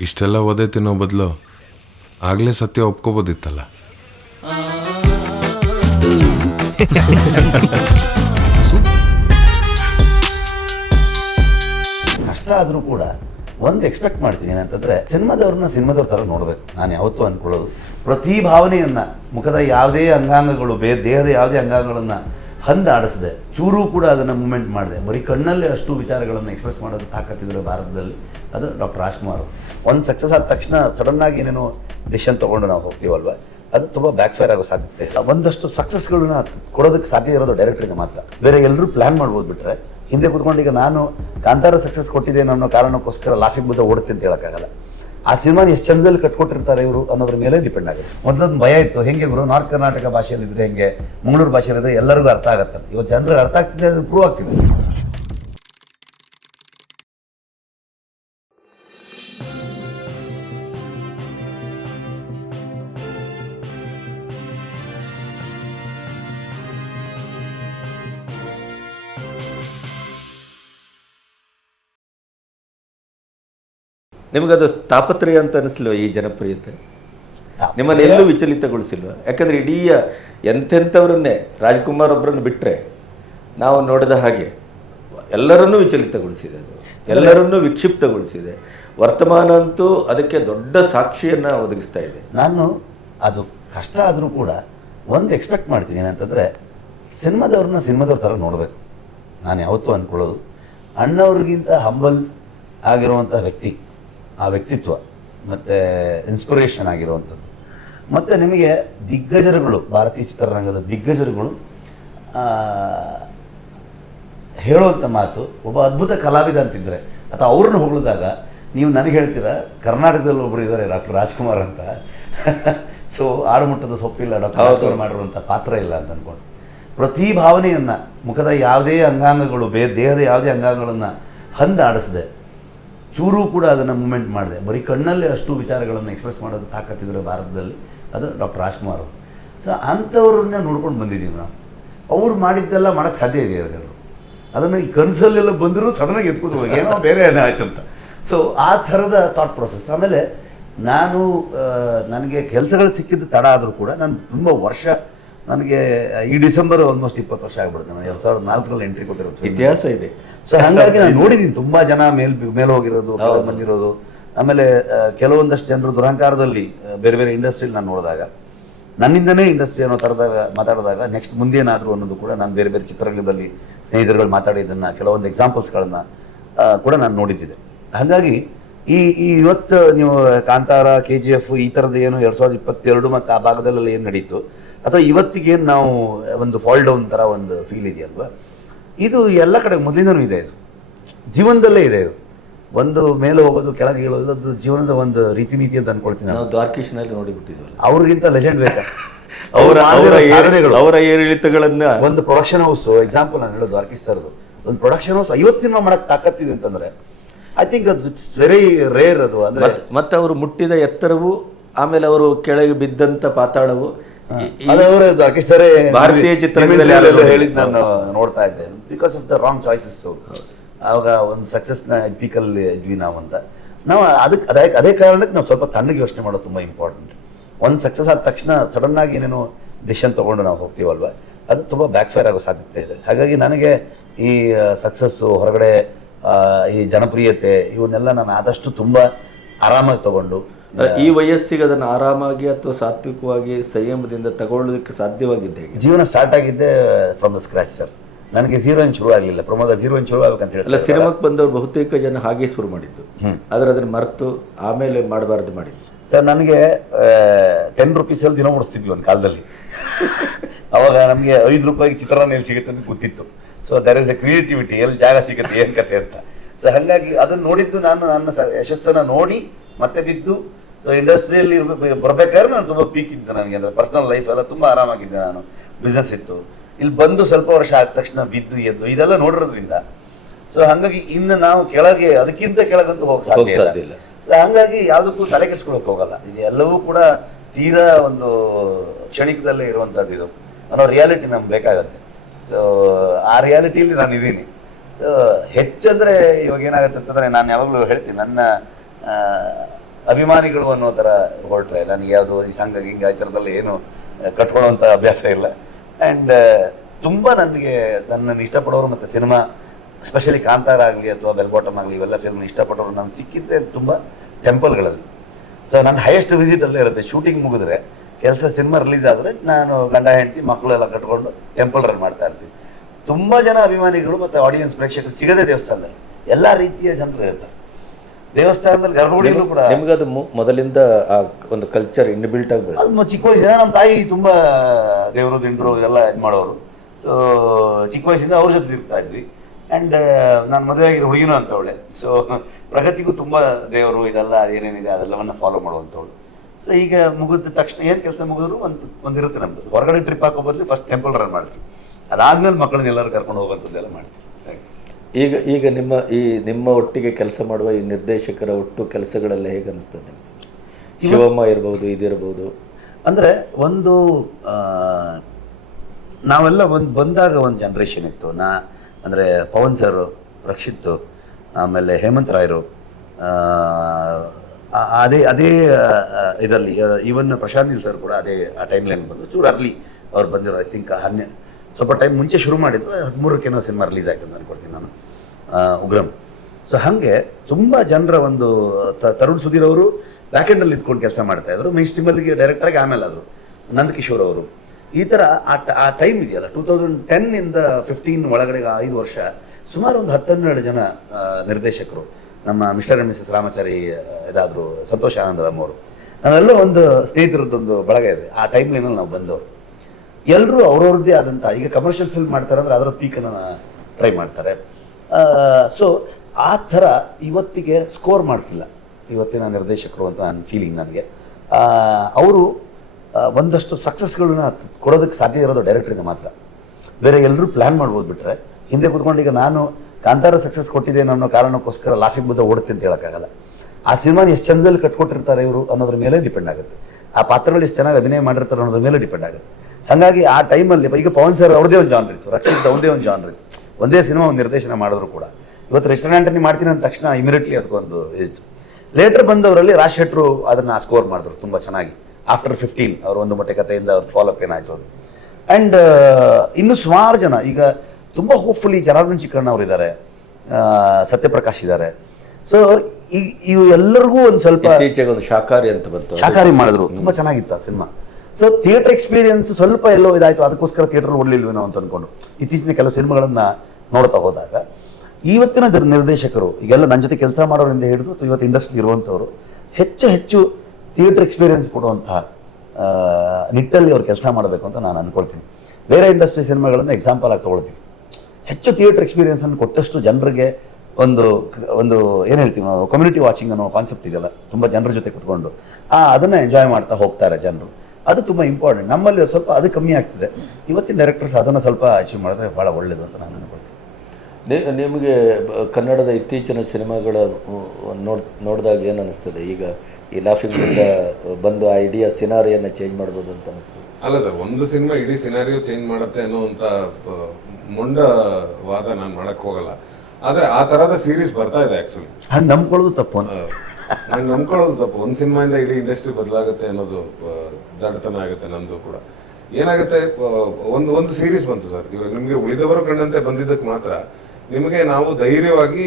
ಇಷ್ಟೆಲ್ಲ ಓದೇ ತಿನ್ನೋ ಬದಲು ಆಗಲೇ ಸತ್ಯ ಒಪ್ಕೋಬೋದಿತ್ತಲ್ಲ. ಕಷ್ಟ ಆದರೂ ಕೂಡ ಒಂದು ಎಕ್ಸ್ಪೆಕ್ಟ್ ಮಾಡ್ತೀನಿ ಏನಂತಂದ್ರೆ ಸಿನಿಮಾದವ್ರನ್ನ ಸಿನಿಮಾದವ್ರ ಥರ ನೋಡ್ಬೇಕು. ನಾನು ಯಾವತ್ತೂ ಅಂದ್ಕೊಳ್ಳೋದು ಪ್ರತಿ ಭಾವನೆಯನ್ನು, ಮುಖದ ಯಾವುದೇ ಅಂಗಾಂಗಗಳು, ಬೇ ದೇಹದ ಯಾವುದೇ ಅಂಗಾಂಗಗಳನ್ನ ಹಂದಾಡಿಸದೆ. ಚೂರು ಕೂಡ ಅದನ್ನು ಮೂಮೆಂಟ್ ಮಾಡಿದೆ. ಬರೀ ಕಣ್ಣಲ್ಲೇ ಅಷ್ಟು ವಿಚಾರಗಳನ್ನು ಎಕ್ಸ್ಪ್ರೆಸ್ ಮಾಡೋದು ತಾಕತ್ತಿದ್ರೆ ಭಾರತದಲ್ಲಿ ಅದು ಡಾಕ್ಟರ್ ರಾಜ್ಕುಮಾರ್ ಒಂದು ಸಕ್ಸಸ್ ಆದ ತಕ್ಷಣ ಸಡನ್ ಆಗಿ ಏನೇನೋ ಡಿಸಿಷನ್ ತೊಗೊಂಡು ನಾವು ಹೋಗ್ತೀವಲ್ವ? ಅದು ತುಂಬ ಬ್ಯಾಕ್ ಫೈರ್ ಆಗೋ ಸಾಧ್ಯತೆ. ಒಂದಷ್ಟು ಸಕ್ಸಸ್ಗಳನ್ನ ಕೊಡೋದಕ್ಕೆ ಸಾಧ್ಯ ಇರೋದು ಡೈರೆಕ್ಟ್ರಿಗೆ ಮಾತ್ರ. ಬೇರೆ ಎಲ್ಲರೂ ಪ್ಲ್ಯಾನ್ ಮಾಡ್ಬೋದು ಬಿಟ್ಟರೆ ಹಿಂದೆ ಕುತ್ಕೊಂಡು ಈಗ ನಾನು ಕಾಂತಾರ ಸಕ್ಸಸ್ ಕೊಟ್ಟಿದ್ದೇನೆ ಅನ್ನೋ ಕಾರಣಕ್ಕೋಸ್ಕರ ಲಾಫಿಂಗ್ ಬುದ್ಧ ಓಡುತ್ತೆ ಅಂತ ಹೇಳೋಕ್ಕಾಗಲ್ಲ. ಆ ಸಿನಿಮಾನ ಎಷ್ಟು ಚಂದದಲ್ಲಿ ಕಟ್ಕೊಟ್ಟಿರ್ತಾರೆ ಇವರು ಅನ್ನೋದ್ರ ಮೇಲೆ ಡಿಪೆಂಡ್ ಆಗುತ್ತೆ. ಮೊದಲೊಂದು ಭಯ ಇತ್ತು. ಹೆಂಗೆ ಗುರು? ನಾರ್ತ್ ಕರ್ನಾಟಕ ಭಾಷೆಯಲ್ಲಿ ಇದ್ರೆ ಹೆಂಗೆ? ಮಂಗಳೂರು ಭಾಷೆಯಲ್ಲಿ ಎಲ್ಲರಿಗೂ ಅರ್ಥ ಆಗುತ್ತೆ. ಇವತ್ತು ಜನರಿಗೆ ಅರ್ಥ ಆಗ್ತಿದೆ ಅದು ಪ್ರೂವ್ ಆಗ್ತಿದೆ. ನಿಮಗದು ತಾಪತ್ರಯ ಅಂತ ಅನಿಸ್ಲಿಲ್ವ ಈ ಜನಪ್ರಿಯತೆ? ನಿಮ್ಮನ್ನ ಎಲ್ಲೂ ವಿಚಲಿತಗೊಳಿಸಿಲ್ವ? ಯಾಕಂದ್ರೆ ಇಡೀ ಎಂಥೆಂಥವರನ್ನೇ ರಾಜ್ಕುಮಾರ್ ಒಬ್ಬರನ್ನು ಬಿಟ್ಟರೆ ನಾವು ನೋಡಿದ ಹಾಗೆ ಎಲ್ಲರನ್ನೂ ವಿಚಲಿತಗೊಳಿಸಿದೆ ಅದು. ಎಲ್ಲರನ್ನೂ ವಿಕ್ಷಿಪ್ತಗೊಳಿಸಿದೆ. ವರ್ತಮಾನ ಅಂತೂ ಅದಕ್ಕೆ ದೊಡ್ಡ ಸಾಕ್ಷಿಯನ್ನು ಒದಗಿಸ್ತಾ ಇದೆ. ನಾನು ಅದು ಕಷ್ಟ ಆದರೂ ಕೂಡ ಒಂದು ಎಕ್ಸ್ಪೆಕ್ಟ್ ಮಾಡ್ತೀನಿ ಏನಂತಂದರೆ ಸಿನಿಮಾದವ್ರನ್ನ ಸಿನಿಮಾದವ್ರ ಥರ ನೋಡಬೇಕು. ನಾನು ಯಾವತ್ತೂ ಅಂದ್ಕೊಳ್ಳೋದು ಅಣ್ಣವ್ರಿಗಿಂತ ಹಂಬಲ್ ಆಗಿರುವಂಥ ವ್ಯಕ್ತಿ ಆ ವ್ಯಕ್ತಿತ್ವ ಮತ್ತು ಇನ್ಸ್ಪಿರೇಷನ್ ಆಗಿರುವಂಥದ್ದು. ಮತ್ತು ನಿಮಗೆ ದಿಗ್ಗಜರುಗಳು ಭಾರತೀಯ ಚಿತ್ರರಂಗದ ದಿಗ್ಗಜರುಗಳು ಹೇಳುವಂಥ ಮಾತು ಒಬ್ಬ ಅದ್ಭುತ ಕಲಾವಿದ ಅಂತಿದ್ರೆ ಅಥವಾ ಅವ್ರನ್ನ ಹೊಗಳಿದಾಗ ನೀವು ನನಗೆ ಹೇಳ್ತೀರಾ ಕರ್ನಾಟಕದಲ್ಲಿ ಒಬ್ಬರು ಇದ್ದಾರೆ ಡಾಕ್ಟರ್ ರಾಜ್ಕುಮಾರ್ ಅಂತ. ಸೊ ಆಡುಮುಟ್ಟದ ಸೊಪ್ಪಿಲ್ಲ ಡಾಕ್ಟರ್. ರಾಜ್ಕುಮಾರ್ ಮಾಡಿರುವಂಥ ಪಾತ್ರ ಇಲ್ಲ ಅಂತ ಅಂದ್ಕೊಂಡು ಪ್ರತಿ ಭಾವನೆಯನ್ನು ಮುಖದ ಯಾವುದೇ ಅಂಗಾಂಗಗಳು ಬೇ ದೇಹದ ಯಾವುದೇ ಅಂಗಾಂಗಗಳನ್ನು ಹಂದಾಡಿಸದೆ ಚೂರು ಕೂಡ ಅದನ್ನು ಮೂಮೆಂಟ್ ಮಾಡಿದೆ. ಬರೀ ಕಣ್ಣಲ್ಲೇ ಅಷ್ಟು ವಿಚಾರಗಳನ್ನು ಎಕ್ಸ್ಪ್ರೆಸ್ ಮಾಡೋದು ತಾಕತ್ತಿದ್ರೆ ಭಾರತದಲ್ಲಿ. ಅದು ಡಾಕ್ಟರ್ ರಾಜ್ಕುಮಾರ್ ಅವರು. ಸೊ ಅಂಥವ್ರನ್ನ ನೋಡ್ಕೊಂಡು ಬಂದಿದ್ದೀವಿ ನಾವು. ಅವ್ರು ಮಾಡಿದ್ದೆಲ್ಲ ಮಾಡೋಕ್ಕೆ ಸಾಧ್ಯ ಇದೆ ಅವರು ಅದನ್ನು ಈ ಕನಸಲ್ಲೆಲ್ಲ ಬಂದರೂ ಸಡನ್ನಾಗಿ ಎತ್ಕೊಂಡು ಹೋಗಿ. ಏನೋ ಬೇರೆ ಏನೋ ಆಯ್ತು ಅಂತ ಸೊ ಆ ಥರದ ಥಾಟ್ ಪ್ರೊಸೆಸ್ ಆಮೇಲೆ ನಾನು ನನಗೆ ಕೆಲಸಗಳು ಸಿಕ್ಕಿದ್ದು ತಡ ಆದರೂ ಕೂಡ ನಾನು ತುಂಬ ವರ್ಷ ನನಗೆ ಈ ಡಿಸೆಂಬರ್ ಆಲ್ಮೋಸ್ಟ್ ಇಪ್ಪತ್ತು ವರ್ಷ ಆಗ್ಬಿಡುತ್ತೆ ನಾನು. ಎರಡು ಸಾವಿರದ ನಾಲ್ಕರಲ್ಲಿ ಎಂಟ್ರಿ ಕೊಟ್ಟಿರೋದು ಇತಿಹಾಸ ಇದೆ. ಸೊ ಹಾಗಾಗಿ ನಾನು ನೋಡಿದ್ದೀನಿ ತುಂಬಾ ಜನ ಮೇಲ್ ಮೇಲೆ ಹೋಗಿರೋದು ಬಂದಿರೋದು. ಆಮೇಲೆ ಕೆಲವೊಂದಷ್ಟು ಜನರು ದುರಹಂಕಾರದಲ್ಲಿ ಬೇರೆ ಬೇರೆ ಇಂಡಸ್ಟ್ರಿಲಿ ನಾನು ನೋಡಿದಾಗ ನನ್ನಿಂದನೇ ಇಂಡಸ್ಟ್ರಿ ಅನ್ನೋ ಥರದಾಗ ಮಾತಾಡಿದಾಗ ನೆಕ್ಸ್ಟ್ ಮುಂದೇನಾದರೂ ಅನ್ನೋದು ಕೂಡ ನಾನು ಬೇರೆ ಬೇರೆ ಚಿತ್ರರಂಗದಲ್ಲಿ ಸ್ನೇಹಿತರುಗಳು ಮಾತಾಡಿದ್ದನ್ನು ಕೆಲವೊಂದು ಎಕ್ಸಾಂಪಲ್ಸ್ಗಳನ್ನು ಕೂಡ ನಾನು ನೋಡಿದ್ದಿದೆ. ಹಾಗಾಗಿ ಈ ಈ ಇವತ್ತು ನೀವು ಕಾಂತಾರ ಕೆ ಜಿ ಎಫ್ ಈ ಥರದ್ದು ಏನು ಎರಡು ಸಾವಿರದ ಇಪ್ಪತ್ತೆರಡು ಮತ್ತು ಆ ಭಾಗದಲ್ಲೆಲ್ಲ ಏನು ನಡೀತು? ಅಥವಾ ಇವತ್ತಿಗೇನು ನಾವು ಒಂದು ಫಾಲ್ ಡೌನ್ ಥರ ಒಂದು ಫೀಲ್ ಇದೆಯಲ್ವಾ? ಇದು ಎಲ್ಲ ಕಡೆ ಮೊದಲಿಂದನೂ ಇದೆ ಇದು. ಜೀವನದಲ್ಲೇ ಇದೆ ಇದು. ಒಂದು ಮೇಲೆ ಹೋಗೋದು ಕೆಳಗೆ ಹೇಳೋದು ಅದು ಜೀವನದ ಒಂದು ರೀತಿ ನೀತಿ ಅಂತ ಅನ್ಕೊಳ್ತೀನಿ ನಾವು ದ್ವಾರಕೀಶ್ನಲ್ಲಿ ನೋಡಿಬಿಟ್ಟಿದ್ವಲ್ಲ ಅವ್ರಿಗಿಂತ ಲೆಜೆಂಡ್ ಬೇಕಾ? ಅವರ ಅವ್ರು ಏರಿಳಿತಗಳನ್ನ ಒಂದು ಪ್ರೊಡಕ್ಷನ್ ಹೌಸ್ ಎಕ್ಸಾಂಪಲ್ ನಾನು ಹೇಳೋದು ದ್ವಾರಕೀಶ್ ಸರ್ದು. ಒಂದು ಪ್ರೊಡಕ್ಷನ್ ಹೌಸ್ ಐವತ್ತು ಸಿನಿಮಾ ಮಾಡಕ್ ತಾಕತ್ತಿದೆ ಅಂತಂದ್ರೆ ಐ ಥಿಂಕ್ ಅದು ಇಟ್ಸ್ ವೆರಿ ರೇರ್ ಅದು. ಅಂದ್ರೆ ಮತ್- ಮತ್ತೆ ಅವರು ಮುಟ್ಟಿದ ಎತ್ತರವು ಆಮೇಲೆ ಅವರು ಕೆಳಗೆ ಬಿದ್ದಂತ ಪಾತಾಳವು ಭಾರತೀಯ ಚಿತ್ರರಂಗದಲ್ಲಿ ಹೇಳಿದ್ದು ಹೇಳಿದ್ ನಾನು ನೋಡ್ತಾ ಇದ್ದೆ. Because of the wrong choices ಆವಾಗ ಒಂದು ಸಕ್ಸಸ್ನ ಪೀಕಲ್ಲಿ ಇದ್ವಿ ನಾವು ಅಂತ. ನಾವು ಅದಕ್ಕೆ ಅದೇ ಅದೇ ಕಾರಣಕ್ಕೆ ನಾವು ಸ್ವಲ್ಪ ತಣ್ಣಗೆ ಯೋಚನೆ ಮಾಡೋದು ತುಂಬ ಇಂಪಾರ್ಟೆಂಟ್ ಒಂದು ಸಕ್ಸಸ್ ಆದ ತಕ್ಷಣ ಸಡನ್ ಆಗಿ ಏನೇನೋ ಡಿಸಿಷನ್ ತೊಗೊಂಡು ನಾವು ಹೋಗ್ತೀವಲ್ವ? ಅದು ತುಂಬ ಬ್ಯಾಕ್ ಫೈರ್ ಆಗೋ ಸಾಧ್ಯತೆ ಇದೆ. ಹಾಗಾಗಿ ನನಗೆ ಈ ಸಕ್ಸಸ್ಸು ಹೊರಗಡೆ ಈ ಜನಪ್ರಿಯತೆ ಇವನ್ನೆಲ್ಲ ನಾನು ಆದಷ್ಟು ತುಂಬ ಆರಾಮಾಗಿ ತಗೊಂಡು ಈ ವಯಸ್ಸಿಗೆ ಅದನ್ನು ಆರಾಮಾಗಿ ಅಥವಾ ಸಾತ್ವಿಕವಾಗಿ ಸಂಯಮದಿಂದ ತಗೊಳ್ಳೋದಕ್ಕೆ ಸಾಧ್ಯವಾಗಿದ್ದೆ ಜೀವನ ಸ್ಟಾರ್ಟ್ ಆಗಿದ್ದೆ ಫ್ರಮ್ ದ ಸ್ಕ್ರಾಚ್ ಸರ್ ನನಗೆ ಝೀರೋ ಇನ್ ಶುರು ಆಗಲಿಲ್ಲ. ಪ್ರಮೋದ ಜೀರೋ ಶುರು ಆಗ್ಬೇಕಂತ ಅಲ್ಲ ಹೇಳಿ ಸಿನಿಮಾಕ್ಕೆ ಬಂದವರು ಬಹುತೇಕ ಜನ ಹಾಗೆ ಶುರು ಮಾಡಿದ್ದು. ಆದರೆ ಅದನ್ನು ಮರೆತು ಆಮೇಲೆ ಮಾಡಬಾರ್ದು ಮಾಡಿದ್ದು. ಸರ್ ನನಗೆ ಟೆನ್ ರುಪೀಸಲ್ಲಿ ದಿನ ಓಡಿಸ್ತಿದ್ವಿ ಒಂದು ಕಾಲದಲ್ಲಿ. ಅವಾಗ ನಮಗೆ ಐದು ರೂಪಾಯಿಗೆ ಚಿತ್ರಾನ್ನ ಎಲ್ಲಿ ಸಿಗುತ್ತೆ ಅಂತ ಗೊತ್ತಿತ್ತು. So there is a creativity ಎಲ್ಲಿ ಜಾಗ ಸಿಗುತ್ತೆ ಏನು ಕತೆ ಅಂತ. ಸೊ ಹಾಗಾಗಿ ಅದನ್ನು ನೋಡಿದ್ದು ನಾನು ನನ್ನ ಯಶಸ್ಸನ್ನ ನೋಡಿ ಮತ್ತೆ ಬಿದ್ದು ಸೊ ಇಂಡಸ್ಟ್ರಿಯಲ್ಲಿ ಬರ್ಬೇಕಾದ್ರೆ ನಾನು ತುಂಬ ಪೀಕ್ ಇದ್ದೆ ನನಗೆ ಅಂದರೆ ಪರ್ಸನಲ್ ಲೈಫ್ ಎಲ್ಲ ತುಂಬ ಆರಾಮಾಗಿದ್ದೆ ನಾನು ಬಿಸ್ನೆಸ್ ಇತ್ತು. ಇಲ್ಲಿ ಬಂದು ಸ್ವಲ್ಪ ವರ್ಷ ಆದ ತಕ್ಷಣ ಬಿದ್ದು ಎದ್ದು ಇದೆಲ್ಲ ನೋಡಿರೋದ್ರಿಂದ. ಸೊ ಹಾಗಾಗಿ ಇನ್ನು ನಾವು ಕೆಳಗೆ ಅದಕ್ಕಿಂತ ಕೆಳಗಂತೂ ಹೋಗಕ್ಕೆ ಹೋಗಕ್ ಸಾಧ್ಯ ಇಲ್ಲ. ಸೊ ಹಾಗಾಗಿ ಯಾವುದಕ್ಕೂ ತಲೆ ಕೆಡಿಸ್ಕೊಳಕ್ ಹೋಗಲ್ಲ. ಇದು ಎಲ್ಲವೂ ಕೂಡ ತೀರಾ ಒಂದು ಕ್ಷಣಿಕದಲ್ಲೇ ಇರುವಂಥದ್ದು ಇದು. ಅನ್ನೋ ರಿಯಾಲಿಟಿ ನಮ್ಗೆ ಬೇಕಾಗತ್ತೆ. ಸೊ ಆ ರಿಯಾಲಿಟಿಯಲ್ಲಿ ನಾನು ಇದ್ದೀನಿ. ಸೊ ಹೆಚ್ಚಂದ್ರೆ ಇವಾಗ ಏನಾಗುತ್ತೆ ಅಂತಂದ್ರೆ ನಾನು ಯಾವಾಗಲೂ ಹೇಳ್ತೀನಿ ನನ್ನ ಅಭಿಮಾನಿಗಳು ಅನ್ನೋ ಥರ ಹೊರಟ್ರೆ, ನನಗೆ ಯಾವುದು ಈ ಸಂಘ ಗಿಂಗ ಈ ಥರದಲ್ಲಿ ಏನು ಕಟ್ಕೊಳ್ಳೋವಂಥ ಅಭ್ಯಾಸ ಇಲ್ಲ. ಆ್ಯಂಡ್ ತುಂಬ ನನಗೆ ನನ್ನನ್ನು ಇಷ್ಟಪಡೋರು ಮತ್ತು ಸಿನಿಮಾ ಸ್ಪೆಷಲಿ ಕಾಂತಾರ ಆಗಲಿ ಅಥವಾ ಬೆಲ್ಬಾಟಮ್ ಆಗಲಿ, ಇವೆಲ್ಲ ಫಿಲ್ಮ್ ಇಷ್ಟಪಟ್ಟವರು ನಾನು ಸಿಕ್ಕಿದ್ದೆ ತುಂಬ ಟೆಂಪಲ್ಗಳಲ್ಲಿ ಸೊ ನನ್ನ ಹೈಯೆಸ್ಟ್ ವಿಸಿಟ್ ಅಲ್ಲೇ ಇರುತ್ತೆ. ಶೂಟಿಂಗ್ ಮುಗಿದ್ರೆ, ಕೆಲಸ ಸಿನಿಮಾ ರಿಲೀಸ್ ಆದರೆ ನಾನು ಗಂಡ, ಹೆಂಡತಿ, ಮಕ್ಕಳೆಲ್ಲ ಕಟ್ಕೊಂಡು ಟೆಂಪಲ್ ರನ್ ಮಾಡ್ತಾ ಇರ್ತೀವಿ. ತುಂಬ ಜನ ಅಭಿಮಾನಿಗಳು ಮತ್ತು ಆಡಿಯನ್ಸ್ ಪ್ರೇಕ್ಷಕರು ಸಿಗದೆ ದೇವಸ್ಥಾನದಲ್ಲಿ. ಎಲ್ಲ ರೀತಿಯ ಜನರು ಇರ್ತಾರೆ. ದೇವಸ್ಥಾನದಲ್ಲಿ ಗರ್ಭಗುಡಿಗಳು ಕೂಡ ನಿಮ್ಗೆ ಅದು ಮೊದಲಿಂದ ಆ ಒಂದು ಕಲ್ಚರ್ ಇನ್ಬಿಲ್ಟ್ ಆಗಿ ಬೆಳೆದ ಅದು ಚಿಕ್ಕ ವಯಸ್ಸಿಂದ ನಮ್ಮ ತಾಯಿ ತುಂಬ ದೇವರು ದಿಂಡ್ರು ಎಲ್ಲ ಇದು ಮಾಡೋರು. ಸೊ ಚಿಕ್ಕ ವಯಸ್ಸಿಂದ ಅವ್ರ ಜೊತೆ ಇರ್ತಾ ಇದ್ವಿ. ಆ್ಯಂಡ್ ನಾನು ಮದುವೆ ಆಗಿರೋ ಹುಡುಗಿನೂ ಅಂತವಳೆ. ಸೊ ಪ್ರಗತಿಗೂ ತುಂಬ ದೇವರು ಇದೆಲ್ಲ ಏನೇನಿದೆ ಅದೆಲ್ಲವನ್ನ ಫಾಲೋ ಮಾಡುವಂಥವಳು. ಸೊ ಈಗ ಮುಗಿದ ತಕ್ಷಣ ಏನು ಕೆಲಸ ಮುಗಿದ್ರು ಒಂದು ಒಂದಿರುತ್ತೆ ನಮ್ಮದು ಹೊರಗಡೆ ಟ್ರಿಪ್ ಹಾಕೋ ಬದಲು ಫಸ್ಟ್ ಟೆಂಪಲ್ ರನ್ ಮಾಡ್ತೀವಿ. ಅದಾದ್ಮೇಲೆ ಮಕ್ಕಳನ್ನ ಎಲ್ಲರೂ ಕರ್ಕೊಂಡು ಹೋಗುವಂಥದ್ದೆಲ್ಲ ಮಾಡ್ತೀವಿ. ಈಗ ಈಗ ನಿಮ್ಮ ಈ ನಿಮ್ಮ ಒಟ್ಟಿಗೆ ಕೆಲಸ ಮಾಡುವ ಈ ನಿರ್ದೇಶಕರ ಒಟ್ಟು ಕೆಲಸಗಳೆಲ್ಲ ಹೇಗೆ ಅನಿಸ್ತದೆ ಶಿವಮ್ಮ ಇರ್ಬೋದು ಇದಿರ್ಬೋದು ಅಂದರೆ ಒಂದು ನಾವೆಲ್ಲ ಒಂದು ಬಂದಾಗ ಒಂದು ಜನ್ರೇಷನ್ ಇತ್ತು. ನಾ ಅಂದರೆ ಪವನ್ ಸರ್ ರಕ್ಷಿತ್ ಆಮೇಲೆ ಹೇಮಂತ್ ರಾಯರು ಅದೇ ಅದೇ ಇದರಲ್ಲಿ ಈವನ್ ಪ್ರಶಾಂತ್ ನೀಲ್ ಸರ್ ಕೂಡ ಅದೇ ಆ ಟೈಮ್ ಲೈನ್ ಬಂದು ಚೂರು ಅರ್ಲಿ ಅವ್ರು ಬಂದಿರೋ ಐ ಥಿಂಕ್ ಹನ್ನೆ ಸ್ವಲ್ಪ ಟೈಮ್ ಮುಂಚೆ ಶುರು ಮಾಡಿದ್ದು ಹದಿಮೂರಕ್ಕೇನೋ ಸಿನಿಮಾ ರಿಲೀಸ್ ಆಯ್ತು ಅಂತ ಅನ್ಕೊಡ್ತೀನಿ ನಾನು. ಉಗ್ರಂ. ಸೊ ಹಾಗೆ ತುಂಬ ಜನರ ಒಂದು ತರುಣ್ ಸುಧೀರ್ ಅವರು ಬ್ಯಾಕ್ ಅಲ್ಲಿ ಇದ್ಕೊಂಡು ಕೆಲಸ ಮಾಡ್ತಾ ಇದ್ರು. ಮೈ ಡೈರೆಕ್ಟರ್ ಆಗಿ ಆಮೇಲೆ ನಂದ್ ಕಿಶೋರ್ ಅವರು. ಈ ಥರ ಆ ಟೈಮ್ ಇದೆಯಲ್ಲ ಟೂ ತೌಸಂಡ್ ಟೆನ್ ಇಂದ ಫಿಫ್ಟೀನ್ ಒಳಗಡೆ ಐದು ವರ್ಷ ಸುಮಾರು ಒಂದು ಹತ್ತೆರಡು ಜನ ನಿರ್ದೇಶಕರು. ನಮ್ಮ ಮಿಸ್ಟರ್ ಅಂಡ್ ಮಿಸಸ್ ರಾಮಾಚಾರಿ ಇದಾದ್ರು, ಸಂತೋಷ್ ಆನಂದರಾಮ್ ಅವರು. ನಾವೆಲ್ಲ ಒಂದು ಸ್ನೇಹಿತರದ್ದೊಂದು ಬಳಗ ಇದೆ. ಆ ಟೈಮ್ ಲೈನಲ್ಲಿ ನಾವು ಬಂದವರು. ಎಲ್ಲರೂ ಅವ್ರವ್ರದ್ದೇ ಆದಂಥ ಈಗ ಕಮರ್ಷಿಯಲ್ ಫಿಲ್ಮ್ ಮಾಡ್ತಾರೆ ಅಂದ್ರೆ ಅದರ ಪೀಕನ್ನು ಟ್ರೈ ಮಾಡ್ತಾರೆ. ಸೊ ಆ ಥರ ಇವತ್ತಿಗೆ ಸ್ಕೋರ್ ಮಾಡ್ತಿಲ್ಲ. ಇವತ್ತಿನ ನಿರ್ದೇಶಕರು ಅಂತ ನನ್ನ ಫೀಲಿಂಗ್ ನನಗೆ. ಅವರು ಒಂದಷ್ಟು ಸಕ್ಸಸ್ಗಳನ್ನ ಕೊಡೋದಕ್ಕೆ ಸಾಧ್ಯ ಇರೋದು ಡೈರೆಕ್ಟ್ರಿಗೆ ಮಾತ್ರ. ಬೇರೆ ಎಲ್ಲರೂ ಪ್ಲ್ಯಾನ್ ಮಾಡ್ಬೋದು ಬಿಟ್ಟರೆ ಹಿಂದೆ ಕುತ್ಕೊಂಡು ಈಗ ನಾನು ಕಾಂತಾರ ಸಕ್ಸಸ್ ಕೊಟ್ಟಿದ್ದೇನೆ ಅನ್ನೋ ಕಾರಣಕ್ಕೋಸ್ಕರ ಲಾಫಿಂಗ್ ಬುದ್ಧ ಓಡುತ್ತೆ ಅಂತ ಹೇಳೋಕ್ಕಾಗಲ್ಲ. ಆ ಸಿನಿಮಾನ ಎಷ್ಟು ಚಂದದಲ್ಲಿ ಕಟ್ಕೊಟ್ಟಿರ್ತಾರೆ ಇವರು ಅನ್ನೋದ್ರ ಮೇಲೆ ಡಿಪೆಂಡ್ ಆಗುತ್ತೆ. ಆ ಪಾತ್ರಗಳು ಎಷ್ಟು ಚೆನ್ನಾಗಿ ಅಭಿನಯ ಮಾಡಿರ್ತಾರೆ ಅನ್ನೋದ್ರ ಮೇಲೆ ಡಿಪೆಂಡ್ ಆಗುತ್ತೆ. ಹಾಗಾಗಿ ಆ ಟೈಮಲ್ಲಿ ಈಗ ಪವನ್ ಸರ್ ಅವ್ರದೇ ಒಂದು ಜಾನ್ರ್ ಇತ್ತು. ರಕ್ಷಿತ್ ಅವ್ರದೇ ಒಂದು ಜಾನ್ರ್ ಒಂದೇ ಸಿನಿಮಾ ಒಂದು ನಿರ್ದೇಶನ ಮಾಡಿದ್ರು ಕೂಡ. ಇವತ್ತು ರೆಸ್ಟೋರೆಂಟಲ್ಲಿ ಮಾಡ್ತೀನಿ ಅಂದ ತಕ್ಷಣ ಇಮಿಡಿಯೇಟ್ಲಿ ಅದಕ್ಕೊಂದು ಇದಿತ್ತು ಲೇಟರ್ ಬಂದವರಲ್ಲಿ ರಾಜ್ ಶೆಟ್ರು ಅದನ್ನ ಸ್ಕೋರ್ ಮಾಡಿದ್ರು ತುಂಬ ಚೆನ್ನಾಗಿ. ಆಫ್ಟರ್ ಫಿಫ್ಟೀನ್ ಅವ್ರ ಒಂದು ಮೊಟ್ಟೆ ಕಥೆಯಿಂದ ಅವ್ರ ಫಾಲೋಅಪ್ ಏನಾಯ್ತು ಅದು. ಆ್ಯಂಡ್ ಇನ್ನು ಸುಮಾರು ಜನ ಈಗ ತುಂಬ ಹೋಪ್ಫುಲಿ ಜನಾರ್ದನ್ ಚಿಕ್ಕಣ್ಣ ಅವರು ಇದ್ದಾರೆ ಸತ್ಯಪ್ರಕಾಶ್ ಇದ್ದಾರೆ ಸೊ ಇವು ಎಲ್ಲರಿಗೂ ಒಂದು ಸ್ವಲ್ಪ ಒಂದು ಶಾಕಾರಿ ಅಂತ ಬಂತು. ಶಾಕಾರಿ ಮಾಡಿದ್ರು. ತುಂಬಾ ಚೆನ್ನಾಗಿತ್ತು ಆ ಸಿನಿಮಾ. ಸೊ ಥಿಯೇಟರ್ ಎಕ್ಸ್ಪೀರಿಯನ್ಸ್ ಸ್ವಲ್ಪ ಎಲ್ಲೋ ಇದಾಯಿತು. ಅದಕ್ಕೋಸ್ಕರ ಥಿಯೇಟರ್ ಓಡಲಿಲ್ವೇನೋ ಅಂತ ಅಂದ್ಕೊಂಡು ಇತ್ತೀಚಿನ ಕೆಲವು ಸಿನಿಮಾಗಳನ್ನ ನೋಡ್ತಾ ಹೋದಾಗ ಇವತ್ತಿನ ನಿರ್ದೇಶಕರು, ಈಗೆಲ್ಲ ನನ್ನ ಜೊತೆ ಕೆಲಸ ಮಾಡೋರಿಂದ ಹಿಡಿದು ಇವತ್ತು ಇಂಡಸ್ಟ್ರಿ ಇರುವಂಥವ್ರು ಹೆಚ್ಚು ಹೆಚ್ಚು ಥಿಯೇಟರ್ ಎಕ್ಸ್ಪೀರಿಯನ್ಸ್ ಕೊಡುವಂತಹ ನಿಟ್ಟಲ್ಲಿ ಅವ್ರು ಕೆಲಸ ಮಾಡಬೇಕು ಅಂತ ನಾನು ಅಂದ್ಕೊಳ್ತೀನಿ ಬೇರೆ ಇಂಡಸ್ಟ್ರಿ ಸಿನಿಮಾಗಳನ್ನು ಎಕ್ಸಾಂಪಲ್ ಆಗಿ ತೊಗೊಳ್ತೀವಿ ಹೆಚ್ಚು ಥಿಯೇಟರ್ ಎಕ್ಸ್ಪೀರಿಯನ್ಸ್ ಅನ್ನು ಕೊಟ್ಟಷ್ಟು ಜನರಿಗೆ ಒಂದು ಒಂದು ಏನು ಹೇಳ್ತೀವಿ ನಾವು ಕಮ್ಯುನಿಟಿ ವಾಚಿಂಗ್ ಅನ್ನೋ ಕಾನ್ಸೆಪ್ಟ್ ಇದೆಯಲ್ಲ, ತುಂಬ ಜನರ ಜೊತೆ ಕುತ್ಕೊಂಡು, ಆ, ಅದನ್ನ ಎಂಜಾಯ್ ಮಾಡ್ತಾ ಹೋಗ್ತಾರೆ ಜನರು. ಅದು ತುಂಬ ಇಂಪಾರ್ಟೆಂಟ್ ನಮ್ಮಲ್ಲಿ ಸ್ವಲ್ಪ ಅದು ಕಮ್ಮಿ ಆಗ್ತಿದೆ. ಇವತ್ತಿನ ಡೈರೆಕ್ಟರ್ಸ್ ಅದನ್ನು ಸ್ವಲ್ಪ ಅಚೀವ್ ಮಾಡಿದ್ರೆ ಭಾಳ ಒಳ್ಳೇದು ಅಂತ ನಾನು ಅನ್ಕೊಳ್ತೀನಿ. ನಿ- ನಿಮಗೆ ಕನ್ನಡದ ಇತ್ತೀಚಿನ ಸಿನಿಮಾಗಳ ನೋಡ್ ನೋಡಿದಾಗ ಏನು ಅನಿಸ್ತದೆ? ಈಗ ಈ ಲಾಫಿಂಗ್ ಬಂದು ಆ ಇಡೀ ಸಿನಾರಿಯನ್ನು ಚೇಂಜ್ ಮಾಡ್ಬೋದು ಅಂತ ಅನಿಸ್ತದೆ. ಅಲ್ಲ ಸರ್ ಒಂದು ಸಿನಿಮಾ ಇಡೀ ಸಿನಾರಿಯೋ ಚೇಂಜ್ ಮಾಡುತ್ತೆ ಅನ್ನುವಂಥ ಮುಂಡ ವಾದ ನಾನು ಮಾಡೋಕ್ಕೆ ಹೋಗಲ್ಲ. ಆದರೆ ಆ ಥರದ ಸೀರೀಸ್ ಬರ್ತಾ ಇದೆ ಆ್ಯಕ್ಚುಲಿ ಹಂಗೆ ನಂಬ್ಕೊಳ್ಳೋದು ತಪ್ಪು ನಾನು ನಂಬ್ಕೊಳ್ಳೋದು ತಪ್ಪು ಒಂದು ಸಿನಿಮಾಯಿಂದ ಇಡೀ ಇಂಡಸ್ಟ್ರಿ ಬದಲಾಗುತ್ತೆ ಅನ್ನೋದು ದಡ್ತನ ಆಗುತ್ತೆ ನಂದು ಕೂಡ. ಏನಾಗುತ್ತೆ ಒಂದು ಒಂದು ಸೀರೀಸ್ ಬಂತು ಸರ್. ಇವಾಗ ನಿಮಗೆ ಉಳಿದವರು ಕಂಡಂತೆ ಬಂದಿದ್ದಕ್ಕೆ ಮಾತ್ರ. ನಿಮಗೆ ನಾವು ಧೈರ್ಯವಾಗಿ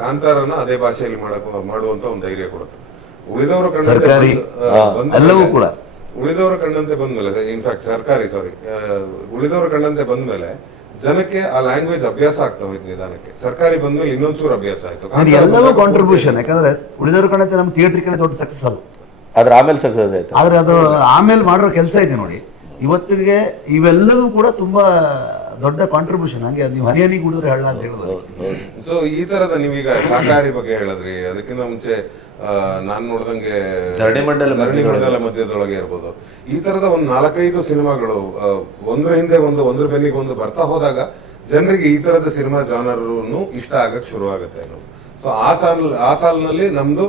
ಕಾಂತಾರನ ಅದೇ ಭಾಷೆಯಲ್ಲಿ ಮಾಡಕ್ ಮಾಡುವಂತ ಒಂದು ಧೈರ್ಯ ಕೊಡುತ್ತೆ. ಉಳಿದವರು ಕಂಡಂತೆ ಉಳಿದವರು ಕಂಡಂತೆ ಬಂದ್ಮೇಲೆ ಇನ್ಫ್ಯಾಕ್ಟ್ ಸರ್ಕಾರಿ ಸಾರಿ ಉಳಿದವರು ಕಣ್ಣಂತೆ ಬಂದ್ಮೇಲೆ ಜನಕ್ಕೆ ಆ ಲ್ಯಾಂಗ್ವೇಜ್ ಅಭ್ಯಾಸ ಆಗ್ತಾ ಹೋಯ್ತು ನಿಧಾನಕ್ಕೆ. ಸರ್ಕಾರಿ ಬಂದ್ಮೇಲೆ ಇನ್ನೊಂಚೂರು ಅಭ್ಯಾಸ ಆಯ್ತು. ಎಲ್ಲವೂ ಕಾಂಟ್ರಿಬ್ಯೂಷನ್ ಯಾಕಂದ್ರೆ ಉಳಿದವ್ರ ಕಡೆ ನಮ್ಮ ಕಡೆ ದೊಡ್ಡ ಸಕ್ಸಸ್ ಅಲ್ಲ. ಅದ್ರ ಆಮೇಲೆ ಸಕ್ಸಸ್ ಆಯ್ತು. ಆದ್ರೆ ಅದು ಆಮೇಲೆ ಮಾಡಿರೋ ಕೆಲಸ ಇದೆ ನೋಡಿ. ಇವತ್ತಿಗೆ ಇವೆಲ್ಲವೂ ಕೂಡ ತುಂಬಾ ದೊಡ್ಡ ಕಾಂಟ್ರಿಬ್ಯೂಷನ್ ಹಂಗೆ ನೀವು ಹರಿಯಾಣಿ ಕುಡಿದ್ರೆ ಗುಡಿದ್ರೆ ಹಳ್ಳ ಅಂತ ಹೇಳಿದ್ರು ಸೊ ಈ ತರದ ನೀವೀಗ ಸಹಕಾರಿ ಬಗ್ಗೆ ಹೇಳಿದ್ರಿ. ಅದಕ್ಕಿಂತ ಮುಂಚೆ ನಾನ್ ನೋಡ್ದಂಗೆ ಧರಣಿ ಮಂಡಲ ಧರಣಿ ಮಂಡಲ ಮಧ್ಯದೊಳಗೆ ಇರ್ಬೋದು. ಈ ತರದ ಒಂದು ನಾಲ್ಕೈದು ಸಿನಿಮಾಗಳು ಒಂದ್ರ ಹಿಂದೆ ಒಂದು ಒಂದ್ರ ಬೆನ್ನಿಗೆ ಒಂದು ಬರ್ತಾ ಹೋದಾಗ ಜನರಿಗೆ ಈ ತರದ ಸಿನಿಮಾ ಜಾನರ್ನು ಇಷ್ಟ ಆಗಕ್ಕೆ ಶುರು ಆಗುತ್ತೆ ಸೊ ಆ ಸಾಲ್ ಆ ಸಾಲಿನಲ್ಲಿ ನಮ್ದು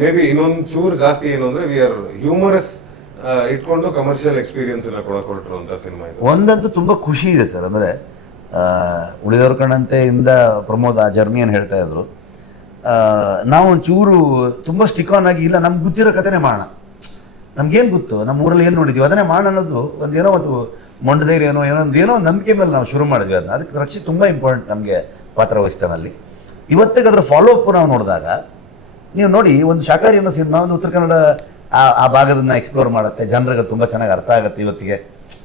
ಮೇ ಬಿ ಇನ್ನೊಂದು ಚೂರು ಜಾಸ್ತಿ ಏನು ಅಂದ್ರೆ ವಿ ಆರ್ ಹ್ಯೂಮರಸ್ ಇಟ್ಕೊಂಡು ಕಮರ್ಷಿಯಲ್ ಎಕ್ಸ್ಪೀರಿಯನ್ಸ್ನ ಕೊಡಕ್ ಹೊರಟಿರುವಂತ ಸಿನಿಮಾ ಇದು. ಒಂದಂತೂ ತುಂಬಾ ಖುಷಿ ಇದೆ ಸರ್. ಅಂದ್ರೆ ಉಳಿದವ್ರ ಕಣ್ಣಂತೆ ಇಂದ ಪ್ರಮೋದ್ ಆ ಜರ್ನಿ ಏನು ಹೇಳ್ತಾ ಇದ್ರು. ನಾವು ಒಂಚೂರು ತುಂಬ ಸ್ಟಿಕ್ ಆನ್ ಆಗಿ, ಇಲ್ಲ, ನಮ್ಗೆ ಗೊತ್ತಿರೋ ಕಥೆನೇ ಮಾಡೋಣ ನಮ್ಗೇನು ಗೊತ್ತು? ನಮ್ಮ ಊರಲ್ಲಿ ಏನು ನೋಡಿದೀವಿ? ಅದನ್ನೇ ಮಾಡೋಣ ಅನ್ನೋದು ಒಂದು ಏನೋ ಒಂದು ಮೊಂಡಧೈರ್ಯ ಏನೋ ಏನೋ ಒಂದು, ಏನೋ ನಂಬಿಕೆ ಮೇಲೆ ನಾವು ಶುರು ಮಾಡಿದ್ವಿ ಅದನ್ನ. ಅದಕ್ಕೆ ರಕ್ಷಿ ತುಂಬ ಇಂಪಾರ್ಟೆಂಟ್ ನಮಗೆ ಪಾತ್ರ ವಹಿಸ್ತಾನಲ್ಲಿ ಇವತ್ತಿಗೆ ಅದರ ಫಾಲೋ ಅಪ್ ನಾವು ನೋಡಿದಾಗ, ನೀವು ನೋಡಿ, ಒಂದು ಶಾಖಾರಿ ಅನ್ನೋ ಸಿನಿಮಾ, ಒಂದು ಉತ್ತರ ಕನ್ನಡ ಆ ಆ ಭಾಗದನ್ನ ಎಕ್ಸ್ಪ್ಲೋರ್ ಮಾಡುತ್ತೆ. ಜನರಿಗೆ ತುಂಬ ಚೆನ್ನಾಗಿ ಅರ್ಥ ಆಗುತ್ತೆ ಇವತ್ತಿಗೆ.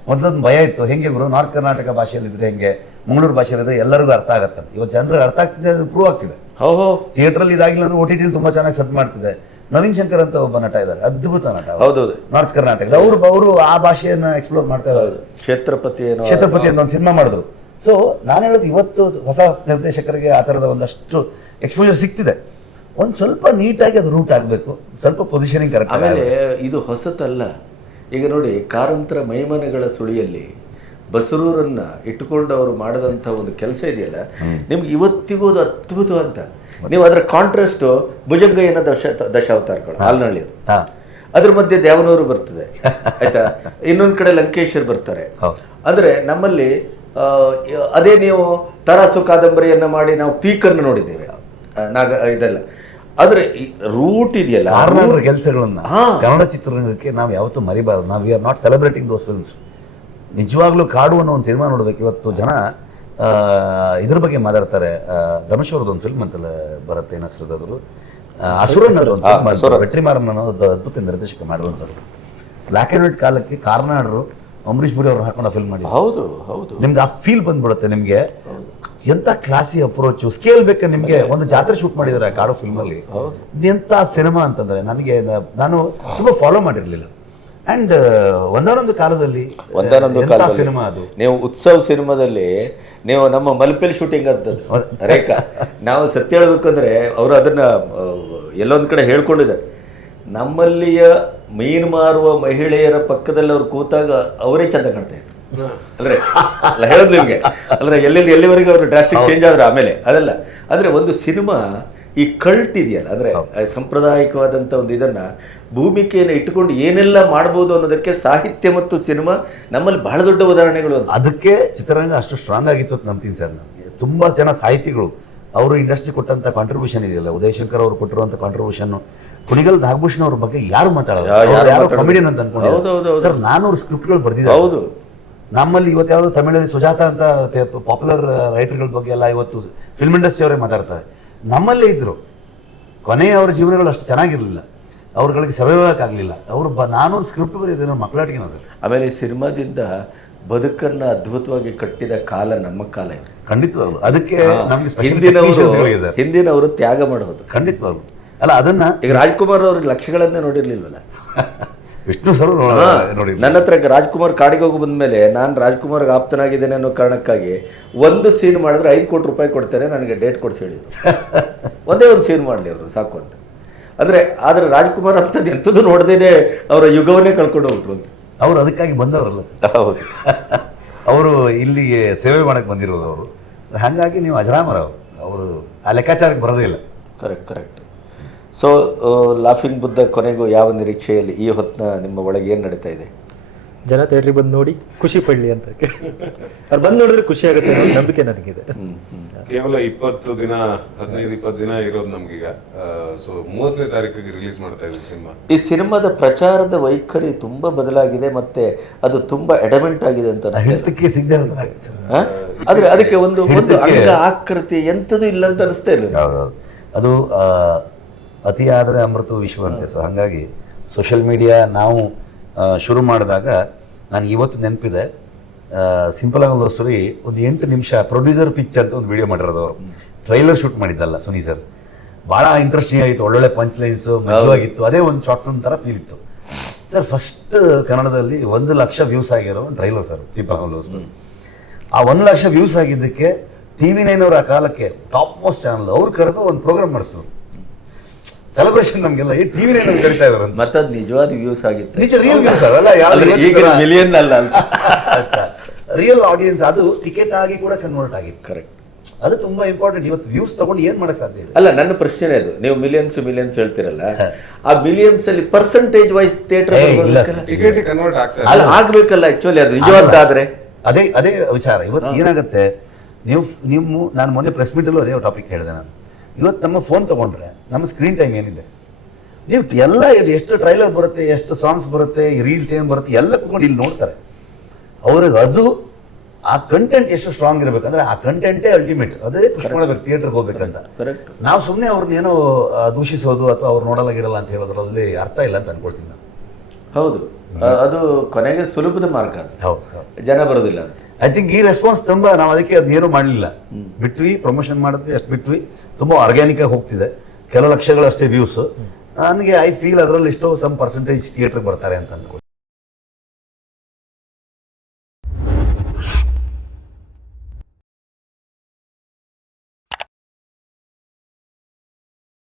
ಮೊದಲೊಂದು ಭಯ ಇತ್ತು. ಹೆಂಗೆ ಗುರು? ನಾರ್ತ್ ಕರ್ನಾಟಕ ಭಾಷೆಯಲ್ಲಿದ್ರೆ ಹೆಂಗೆ? ಮಂಗಳೂರು ಭಾಷೆಯಲ್ಲಿದ್ರೆ ಎಲ್ಲರಿಗೂ ಅರ್ಥ ಆಗುತ್ತೆ ಇವತ್ತು ಜನರಿಗೆ ಅರ್ಥ ಆಗ್ತಿದೆ, ಅದು ಪ್ರೂವ್ ಆಗ್ತಿದೆ. ಹೋ ಥಿಯೇಟರ್ ಥಿಯೇಟ್ರಲ್ಲಿ ಇದಾಗಿಲ್ಲ ಅಂದ್ರೆ ಓ ಟಿ ಟಿಲಿ ತುಂಬಾ ಚೆನ್ನಾಗಿ ಸದ್ ಮಾಡ್ತಿದೆ ನವೀನ್ ಶಂಕರ್ ಅಂತ ಒಬ್ಬ ನಟ ಇದ್ದಾರೆ. ಅದ್ಭುತ ನಟ ಹೌದು ಹೌದೌದು ನಾರ್ತ್ ಕರ್ನಾಟಕದ ಅವರು ಅವರು ಆ ಭಾಷೆಯನ್ನ ಎಕ್ಸ್ಪ್ಲೋರ್ ಮಾಡ್ತಾ ಇದ್ದಾರೆ. ಕ್ಷೇತ್ರಪತಿ ಏನೋ ಕ್ಷೇತ್ರಪತಿ ಅಂತ ಒಂದು ಸಿನಿಮಾ ಮಾಡಿದ್ರು. ಸೊ ನಾನು ಹೇಳೋದು ಇವತ್ತು ಹೊಸ ನಿರ್ದೇಶಕರಿಗೆ ಆ ಥರದ ಒಂದಷ್ಟು ಎಕ್ಸ್ಪೋಜರ್ ಸಿಗ್ತಿದೆ. ಒಂದು ಸ್ವಲ್ಪ ನೀಟಾಗಿ ಅದು ರೂಟ್ ಆಗಬೇಕು. ಸ್ವಲ್ಪ ಪೊಸಿಷನಿಂಗ್ ಕರೆಕ್ಟ್ ಆಮೇಲೆ ಇದು ಹೊಸತಲ್ಲ. ಈಗ ನೋಡಿ ಕಾರಂತರ ಮೈಮನೆಗಳ ಸುಳಿಯಲ್ಲಿ ಬಸರೂರನ್ನ ಇಟ್ಟುಕೊಂಡು ಅವರು ಮಾಡಿದಂಥ ಒಂದು ಕೆಲಸ ಇದೆಯಲ್ಲ ನಿಮ್ಗೆ ಇವತ್ತಿಗೂ ಅದು ಅದ್ಭುತ ಅಂತ. ನೀವು ಅದರ ಕಾಂಟ್ರಾಸ್ಟ್ ಭುಜಂಗಯ್ಯನ ದಶ ದಶಾವತಾರಗಳು ಹಾಲ್ನಳ್ಳಿ ಅದ್ರ ಮಧ್ಯೆ ದೇವನೂರು ಬರ್ತದೆ. ಆಯ್ತಾ? ಇನ್ನೊಂದ್ ಕಡೆ ಲಂಕೇಶ್ವರ್ ಬರ್ತಾರೆ. ಅಂದ್ರೆ ನಮ್ಮಲ್ಲಿ ಅದೇ ನೀವು ತರಾಸು ಕಾದಂಬರಿಯನ್ನ ಮಾಡಿ ನಾವು ಪೀಕನ್ನು ನೋಡಿದ್ದೇವೆ. ನಾಗ ಇದೆಲ್ಲ. ಆದ್ರೆ ರೂಟ್ ಇದೆಯಲ್ಲ ಕೆಲಸಗಳನ್ನ. ಕನ್ನಡ ಚಿತ್ರರಂಗಕ್ಕೆ ನಾವು ಯಾವತ್ತೂ ಮರಿಬಾರದು. ನಾವು we are not celebrating those films ನಿಜವಾಗ್ಲೂ ಕಾಡು ಅನ್ನೋ ಒಂದು ಸಿನಿಮಾ ನೋಡ್ಬೇಕು. ಇವತ್ತು ಜನ ಇದ್ರ ಬಗ್ಗೆ ಮಾತಾಡ್ತಾರೆ. ಧನುಷ್ ಅವ್ರದ್ದು ಒಂದು ಫಿಲ್ಮ್ ಅಂತಲ್ಲ ಬರುತ್ತೆ ಏನ ಸರ್ದಾದ್ರು ಅಸುರನ್. ವೆಟ್ರಿಮಾರನ್ ಅನ್ನೋ ಅದ್ಭುತ ನಿರ್ದೇಶಕ ಮಾಡುವಂಥದ್ದು. ಬ್ಲ್ಯಾಕ್ ಆ್ಯಂಡ್ ವೈಟ್ ಕಾಲಕ್ಕೆ ಕಾರ್ನಾಡರು ಅಂಬರೀಷ್ ಪುರಿ ಅವರು ಹಾಕೊಂಡು ಫಿಲ್ಮ್ ಮಾಡಿ ಹೌದು ಹೌದು. ನಿಮ್ಗೆ ಆ ಫೀಲ್ ಬಂದ್ಬಿಡುತ್ತೆ ನಿಮಗೆ. ಎಂತ ಕ್ಲಾಸಿ ಅಪ್ರೋಚ್ ಸ್ಕೇಲ್ ಬೇಕಾ ನಿಮಗೆ? ಒಂದು ಜಾತ್ರೆ ಶೂಟ್ ಮಾಡಿದಾರೆ ಆ ಕಾಡು ಫಿಲ್ಮಲ್ಲಿ ಹೌದು. ಎಂತ ಸಿನಿಮಾ ಅಂತಂದ್ರೆ ನನಗೆ ನಾನು ತುಂಬಾ ಫಾಲೋ ಮಾಡಿರ್ಲಿಲ್ಲ. ಅಂಡ್ ಒಂದಾನೊಂದು ಕಾಲದಲ್ಲಿ ಒಂದಾನೊಂದು ಕಾಲ ಸಿನಿಮಾ ಅದು? ನೀವು ಉತ್ಸವ ಸಿನಿಮಾದಲ್ಲಿ ನೀವು ನಮ್ಮ ಮಲ್ಪೆಲ್ ಶೂಟಿಂಗ್ ಅಂತ ರೇಖಾ. ನಾವು ಸತ್ಯ ಹೇಳ್ಬೇಕಂದ್ರೆ ಅವರು ಅದನ್ನ ಎಲ್ಲೊಂದು ಕಡೆ ಹೇಳ್ಕೊಂಡಿದ್ದಾರೆ. ನಮ್ಮಲ್ಲಿಯ ಮೀನು ಮಾರುವ ಮಹಿಳೆಯರ ಪಕ್ಕದಲ್ಲಿ ಅವ್ರು ಕೂತಾಗ ಅವರೇ ಚಂದ ಕಾಣ್ತಾ ಇದ್ರು. ಅಂದ್ರೆ ಅಲ್ಲ ಹೇಳೋದು ನಿಮ್ಗೆ. ಅಂದ್ರೆ ಎಲ್ಲೆಲ್ಲಿ ಎಲ್ಲಿವರೆಗೂ ಅವರು ಡ್ರಾಸ್ಟಿಕ್ ಚೇಂಜ್ ಆದ್ರೆ ಆಮೇಲೆ ಅದಲ್ಲ. ಅಂದ್ರೆ ಒಂದು ಸಿನಿಮಾ ಈ ಕಲ್ಟ್ ಇದೆಯಲ್ಲ ಅಂದ್ರೆ ಸಾಂಪ್ರದಾಯಿಕವಾದಂತ ಒಂದು ಇದನ್ನ ಭೂಮಿಕೆಯನ್ನು ಇಟ್ಟುಕೊಂಡು ಏನೆಲ್ಲ ಮಾಡ್ಬೋದು ಅನ್ನೋದಕ್ಕೆ ಸಾಹಿತ್ಯ ಮತ್ತು ಸಿನಿಮಾ ನಮ್ಮಲ್ಲಿ ಬಹಳ ದೊಡ್ಡ ಉದಾಹರಣೆಗಳು ಅದಕ್ಕೆ ಚಿತ್ರರಂಗ ಅಷ್ಟು ಸ್ಟ್ರಾಂಗ್ ಆಗಿತ್ತು ಅಂತ ನಂಬ್ತೀನಿ ಸರ್ ನಮಗೆ ತುಂಬಾ ಜನ ಸಾಹಿತಿಗಳು ಅವರು ಇಂಡಸ್ಟ್ರಿ ಕೊಟ್ಟಂತ ಕಾಂಟ್ರಿಬ್ಯೂಷನ್ ಇದೆಯಲ್ಲ ಉದಯಶಂಕರ್ ಅವರು ಕೊಟ್ಟಿರುವಂತ ಕಾಂಟ್ರಿಬ್ಯೂಷನ್ ಕುಣಿಗಲ್ ನಾಗಭೂಷಣ್ ಅವ್ರ ಬಗ್ಗೆ ಯಾರು ಮಾತಾಡೋದು? ಕಾಮಿಡಿಯನ್ ಅಂತ ಹೌದು. ಸರ್ ನಾನೂರು ಸ್ಕ್ರಿಪ್ಟ್ಗಳು ಬರ್ದಿದ್ದೆ ಹೌದು. ನಮ್ಮಲ್ಲಿ ಇವತ್ತು ಯಾವುದು ತಮಿಳಲ್ಲಿ ಸುಜಾತ ಅಂತ ಪಾಪ್ಯುಲರ್ ರೈಟರ್ಗಳ ಬಗ್ಗೆ ಎಲ್ಲ ಇವತ್ತು ಫಿಲ್ಮ್ ಇಂಡಸ್ಟ್ರಿ ಅವರೇ ಮಾತಾಡ್ತಾರೆ. ನಮ್ಮಲ್ಲೇ ಇದ್ರು. ಕೊನೆಯ ಅವರ ಜೀವನಗಳು ಅಷ್ಟು ಚೆನ್ನಾಗಿರ್ಲಿಲ್ಲ. ಅವ್ರಗಳಿಗೆ ಆಗಲಿಲ್ಲ ಅವರು ಬ ನಾನು ಸ್ಕ್ರಿಪ್ಟ್ ಬರೆಯೋದೇನೋ ಮಕ್ಕಳಾಟಿಗೆ ಆಮೇಲೆ ಈ ಸಿನಿಮಾದಿಂದ ಬದುಕನ್ನ ಅದ್ಭುತವಾಗಿ ಕಟ್ಟಿದ ಕಾಲ ನಮ್ಮ ಕಾಲ ಇವರು ಖಂಡಿತವಾಗ್ಲು. ಅದಕ್ಕೆ ಹಿಂದಿನ ಹಿಂದಿನವರು ಹಿಂದಿನವರು ತ್ಯಾಗ ಮಾಡೋದು ಖಂಡಿತವಾಗ್ಲು. ಅಲ್ಲ ಅದನ್ನ ಈಗ ರಾಜ್ಕುಮಾರ್ ಅವ್ರ ಲಕ್ಷ್ಯಗಳನ್ನೇ ನೋಡಿರ್ಲಿಲ್ವಲ್ಲ? ವಿಷ್ಣು ಸರ್ ನೋಡಿ ನನ್ನ ಹತ್ರ ರಾಜ್ಕುಮಾರ್ ಕಾಡಿಗೆ ಹೋಗಿ ಬಂದ್ಮೇಲೆ ನಾನು ರಾಜ್ಕುಮಾರ್ಗೆ ಆಪ್ತನಾಗಿದ್ದೇನೆ ಅನ್ನೋ ಕಾರಣಕ್ಕಾಗಿ ಒಂದು ಸೀನ್ ಮಾಡಿದ್ರೆ ಐದು ಕೋಟಿ ರೂಪಾಯಿ ಕೊಡ್ತೇನೆ ನನಗೆ ಡೇಟ್ ಕೊಡಿಸಿ ಹೇಳಿದ್ರು. ಒಂದೇ ಒಂದು ಸೀನ್ ಮಾಡಲಿ ಅವರು ಸಾಕು ಅಂತ. ಅಂದ್ರೆ ಆದರೆ ರಾಜ್ಕುಮಾರ್ ಅಂತದ್ದು ಎಂಥದ್ದು ನೋಡ್ದೇನೆ ಅವರ ಯುಗವನ್ನೇ ಕಳ್ಕೊಂಡು ಹೋಗ್ಬಿಟ್ರು ಅಂತ. ಅವರು ಅದಕ್ಕಾಗಿ ಬಂದವರಲ್ಲ ಸರ್. ಹೌದು. ಅವರು ಇಲ್ಲಿಗೆ ಸೇವೆ ಮಾಡಕ್ಕೆ ಬಂದಿರೋದು ಅವರು. ಹಾಗಾಗಿ ನೀವು ಅಜರಾಮರ ಅವರು. ಅವರು ಆ ಲೆಕ್ಕಾಚಾರಕ್ಕೆ ಬರೋದೇ ಇಲ್ಲ. Correct correct so laughing Buddha ಕೊನೆಗೂ ಯಾವ ನಿರೀಕ್ಷೆಯಲ್ಲಿ ಈ ಹೊತ್ತಿನ ನಿಮ್ಮ ಒಳಗೆ ಏನು ನಡೀತಾ ಇದೆ? ಜನ ಥಿಯೇಟ್ರಿಗೆ ಬಂದು ನೋಡಿ ಖುಷಿ ಪಡ್ಲಿ ಅಂತ ಅವ್ರು ಬಂದು ನೋಡಿದ್ರೆ ಖುಷಿ ಆಗುತ್ತೆ ಅನ್ನೋ ನಂಬಿಕೆ ನನಗಿದೆ. ಕೇವಲ ಇಪ್ಪತ್ತು ದಿನ ಹದಿನೈದು ಇಪ್ಪತ್ತು ದಿನ ಇರೋದು ನಮ್ಗೀಗ. ಸೊ ಮೂವತ್ತನೇ ತಾರೀಕಿಗೆ ರಿಲೀಸ್ ಮಾಡ್ತಾ ಇದ್ದೀವಿ ಸಿನಿಮಾ. ಈ ಸಿನಿಮಾದ ಪ್ರಚಾರದ ವೈಖರಿ ತುಂಬಾ ಬದಲಾಗಿದೆ ಮತ್ತೆ ಅದು ತುಂಬಾ ಎಡಮೆಂಟ್ ಆಗಿದೆ ಅಂತ ಅನಿಸ್ತಕ್ಕೆ ಸಿಗದೆ ಸರ್ ಆದ್ರೆ ಅದಕ್ಕೆ ಒಂದು ಒಂದು ಅಂಗ ಆಕೃತಿ ಎಂಥದ್ದು ಇಲ್ಲ ಅಂತ ಅನಿಸ್ತಾ ಇಲ್ಲ ಅದು ಆ, ಅತಿ ಆದರೆ ಅಮೃತ ವಿಶ್ವ ಅಂತೆ. ಸೊ ಹಾಗಾಗಿ ಸೋಷಿಯಲ್ ಮೀಡಿಯಾ ನಾವು ಶುರು ಮಾಡಿದಾಗ ನನಗೆ ಇವತ್ತು ನೆನಪಿದೆ. ಸಿಂಪಲ್ ಆಗಿ ಒಂದು ಸರಿ ಒಂದು ಎಂಟು ನಿಮಿಷ ಪ್ರೊಡ್ಯೂಸರ್ ಪಿಚ್ ಅಂತ ಒಂದು ವಿಡಿಯೋ ಮಾಡಿರೋದು ಅವರು. ಟ್ರೈಲರ್ ಶೂಟ್ ಮಾಡಿದ್ದಲ್ಲ ಸುನಿ ಸರ್ ಭಾಳ ಇಂಟ್ರೆಸ್ಟಿಂಗ್ ಆಗಿತ್ತು ಒಳ್ಳೊಳ್ಳೆ ಪಂಚ್ ಲೈನ್ಸ್ ಮಜವಾಗಿತ್ತು ಅದೇ ಒಂದು ಶಾರ್ಟ್ ಫಿಲ್ಮ್ ಥರ ಫೀಲ್ ಇತ್ತು. ಸರ್ ಫಸ್ಟ್ ಕನ್ನಡದಲ್ಲಿ ಒಂದು ಲಕ್ಷ ವ್ಯೂಸ್ ಆಗಿರೋ ಒಂದು ಟ್ರೈಲರ್ ಸರ್ ಸಿಂಪಲ್ ಆಗಿ ಆ ಒಂದು ಲಕ್ಷ ವ್ಯೂಸ್ ಆಗಿದ್ದಕ್ಕೆ ಟಿ ವಿ ನೈನ್ ಅವರ ಆ ಕಾಲಕ್ಕೆ ಟಾಪ್ ಮೋಸ್ಟ್ ಚಾನಲ್ ಅವ್ರು ಕರೆದು ಒಂದು ಪ್ರೋಗ್ರಾಮ್ ಮಾಡಿಸಿದ್ರು ಸೆಲೆಬ್ರೇಷನ್ ನಮಗೆಲ್ಲ ಈ ಟಿವಿ ನಮ್ಗೆ ಕರಿತಾ ಇದಾರೆ ಮತ್ತದ್ ನಿಜವಾದ ವ್ಯೂಸ್ ಆಗಿತ್ತು. ನಿಜ ರಿಯಲ್ ವ್ಯೂಸ್ ಅಲ್ಲ ಈಗ ಮಿಲಿಯನ್ ಅಲ್ಲ ಅಂತ. ರಿಯಲ್ ಆಡಿಯನ್ಸ್ ಅದು ಟಿಕೆಟ್ ಆಗಿ ಕೂಡ ಕನ್ವರ್ಟ್ ಆಗಿತ್ತು. ಕರೆಕ್ಟ್ ಅದು ತುಂಬಾ ಇಂಪಾರ್ಟೆಂಟ್ ಇವತ್ತು ವ್ಯೂಸ್ ತಗೊಂಡು ಏನ್ ಮಾಡಕ್ ಸಾಧ್ಯ ಇದೆ? ಅಲ್ಲ ನನ್ನ ಪ್ರಶ್ನೆ ಅದು. ನೀವು ಮಿಲಿಯನ್ಸ್ ಮಿಲಿಯನ್ಸ್ ಹೇಳ್ತಿರಲ್ಲ ಆ ಮಿಲಿಯನ್ಸ್ ಅಲ್ಲಿ ಪರ್ಸೆಂಟೇಜ್ ವೈಸ್ ಥಿಯೇಟರ್ ಇಲ್ಲ. ಟಿಕೆಟ್ ಕನ್ವರ್ಟ್ ಆಗ್ತಾ ಅಲ್ಲ ಆಗ್ಬೇಕಲ್ಲ ಆಕ್ಚುಲಿ ಅದು ನಿಜವಾದ ಆದ್ರೆ ಅದೇ ಅದೇ ವಿಚಾರ. ಇವತ್ತು ಏನಾಗುತ್ತೆ ನೀವು ನಿಮ್ಮ ನಾನು ಮೊನ್ನೆ ಪ್ರೆಸ್ ಮೀಟಲ್ಲೂ ಅದೇ ಟಾಪಿಕ್ ಹೇಳಿದೆ ನಾನು. ಇವತ್ತು ನಮ್ಮ ಫೋನ್ ತಗೊಂಡ್ರೆ ನಮ್ಮ ಸ್ಕ್ರೀನ್ ಟೈಮ್ ಏನಿದೆ? ನೀವು ಎಲ್ಲ ಎಷ್ಟು ಟ್ರೈಲರ್ ಬರುತ್ತೆ ಎಷ್ಟು ಸಾಂಗ್ಸ್ ಬರುತ್ತೆ ರೀಲ್ಸ್ ಏನು ಬರುತ್ತೆ ಎಲ್ಲ ಕೂಡ ಇಲ್ಲಿ ನೋಡ್ತಾರೆ. ಅವ್ರಿಗೆ ಅದು ಆ ಕಂಟೆಂಟ್ ಎಷ್ಟು ಸ್ಟ್ರಾಂಗ್ ಇರಬೇಕಂದ್ರೆ ಆ ಕಂಟೆಂಟೇ ಅಲ್ಟಿಮೇಟ್ ಅದೇ ಖುಷಿ ಮಾಡ್ಬೇಕು ಥಿಯೇಟರ್ಗೆ ಹೋಗ್ಬೇಕಂತ. ನಾವು ಸುಮ್ಮನೆ ಅವ್ರನ್ನ ಏನೋ ದೂಷಿಸೋದು ಅಥವಾ ಅವ್ರು ನೋಡಲ್ಲ ಗಿಡಲ್ಲ ಅಂತ ಹೇಳೋದ್ರಲ್ಲಿ ಅರ್ಥ ಇಲ್ಲ ಅಂತ ಅನ್ಕೊಳ್ತೀನಿ ನಾನು. ಹೌದು. ಅದು ಕೊನೆಗೆ ಸುಲಭದ ಮಾರ್ಗ ಅದು. ಹೌದು ಹೌದು. ಜನ ಬರೋದಿಲ್ಲ ಐ ಥಿಂಕ್ ಈ ರೆಸ್ಪಾನ್ಸ್ ತುಂಬಾ ನಾವು ಅದಕ್ಕೆ ಅದೇನು ಮಾಡಲಿಲ್ಲ. ಬಿಟ್ವಿ ಪ್ರಮೋಷನ್ ಮಾಡಿದ್ವಿ ಅಷ್ಟು ಬಿಟ್ವಿ. ತುಂಬಾ ಆರ್ಗ್ಯಾನಿಕ್ ಆಗಿ ಹೋಗ್ತಿದೆ. ಕೆಲವು ಲಕ್ಷಗಳಷ್ಟೇ ವ್ಯೂಸ್ ನನಗೆ ಐ ಫೀಲ್ ಅದರಲ್ಲಿ ಎಷ್ಟೋ ಸಮ್ ಪರ್ಸೆಂಟೇಜ್ ಥಿಯೇಟ್ರಿಗೆ ಬರ್ತಾರೆ ಅಂತ ಅನ್ಕೊಳ್ತೀನಿ